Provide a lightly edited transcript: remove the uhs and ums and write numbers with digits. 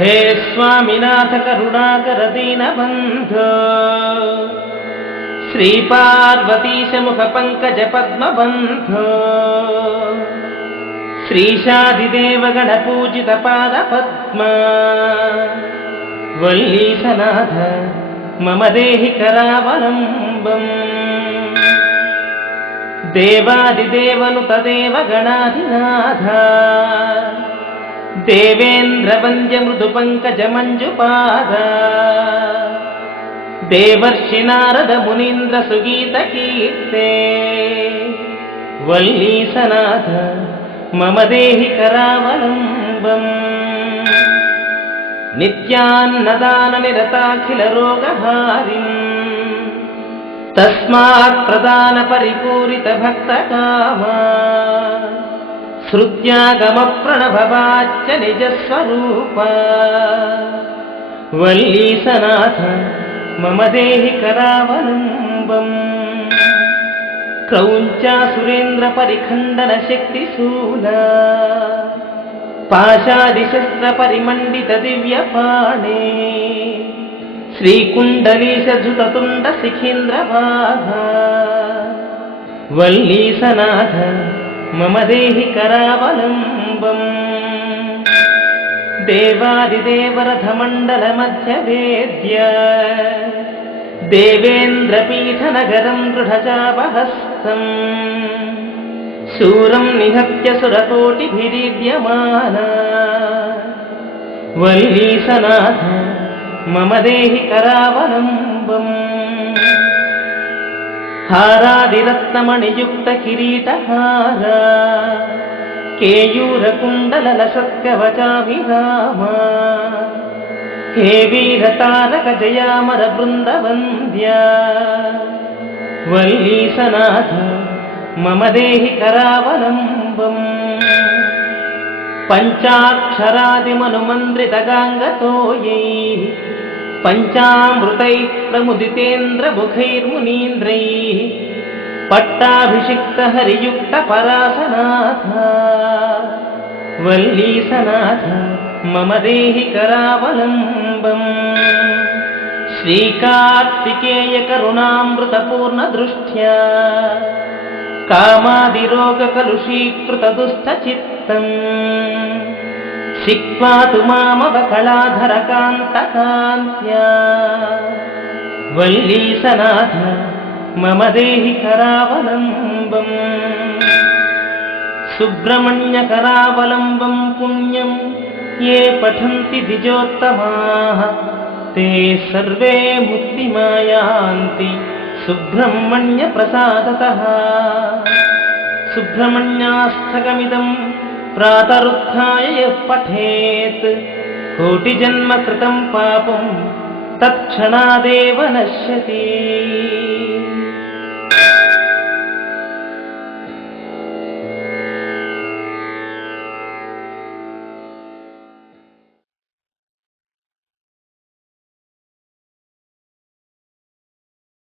हे स्वामिनाथ करुणाकर दीनबन्धो श्रीपार्वतीश मुखपङ्कज पद्मबन्धो श्रीशादिदेव गणपूजित पादपद्मा वल्लीसनाथ मम देहि करावलम्बम् देवादिदेवनुत देवगणाधिनाथ देवेन्द्रवन्द्य मृदुपङ्कज मञ्जुपाद देवर्षि नारद मुनीन्द्र सुगीतकीर्ते वल्लीसनाथ मम देहि करावलम्बम् नित्यान्नदाननिरताखिल रोगहारिम् तस्मात् प्रदान परिपूरित भक्तकामा श्रुत्यागम प्रणभवाच्च निजस्वरूप वल्लीसनाथ मम देहि करावलम्बम् क्रौञ्चासुरेन्द्र परिखण्डन शक्तिशूला पाशादिशस्त्र परिमण्डित दिव्यपाणे श्रीकुण्डलीश धृततुण्ड शिखीन्द्रवाहा वल्लीसनाथ मम देहि करावलम्बम् देवादिदेवरथमण्डल मध्यवेद्य देवेन्द्रपीठनगरं दृढचापहस्तम् शूरं निहत्य सुरकोटिभिरीड्यमाना वल्लीसनाथ मम देहि करावलम्बम् हारादिरत्नमणियुक्त किरीटहार केयूरकुण्डललसत्कवचाभिराम हे वीरतारक जयामर वृन्दवन्द्या वल्लीसनाथ मम देहि करावलम्बम् पञ्चाक्षरादिमनुमन्त्रितगाङ्गतोयैः पञ्चामृतैः प्रमुदितेन्द्रमुखैर्मुनीन्द्रैः पट्टाभिषिक्तहरियुक्तपरासनाथ वल्लीसनाथ मम देहि करावलम्बम् श्रीकार्तिकेय करुणामृतपूर्णदृष्ट्या कामादिरोगकलुषीकृतदुष्टचित्तम् शिक्वा तु मामवकलाधरकान्तकान्त्या वल्लीसनाथ मम देहि करावलम्बम् सुब्रह्मण्यकरावलम्बं पुण्यं ये पठन्ति द्विजोत्तमाः ते सर्वे मुक्तिमायान्ति सुब्रह्मण्यप्रसादतः सुब्रह्मण्याष्टकमिदं प्रातरुत्थाय यः पठेत् कोटिजन्म कृतं पापं तत्क्षणादेव नश्यति।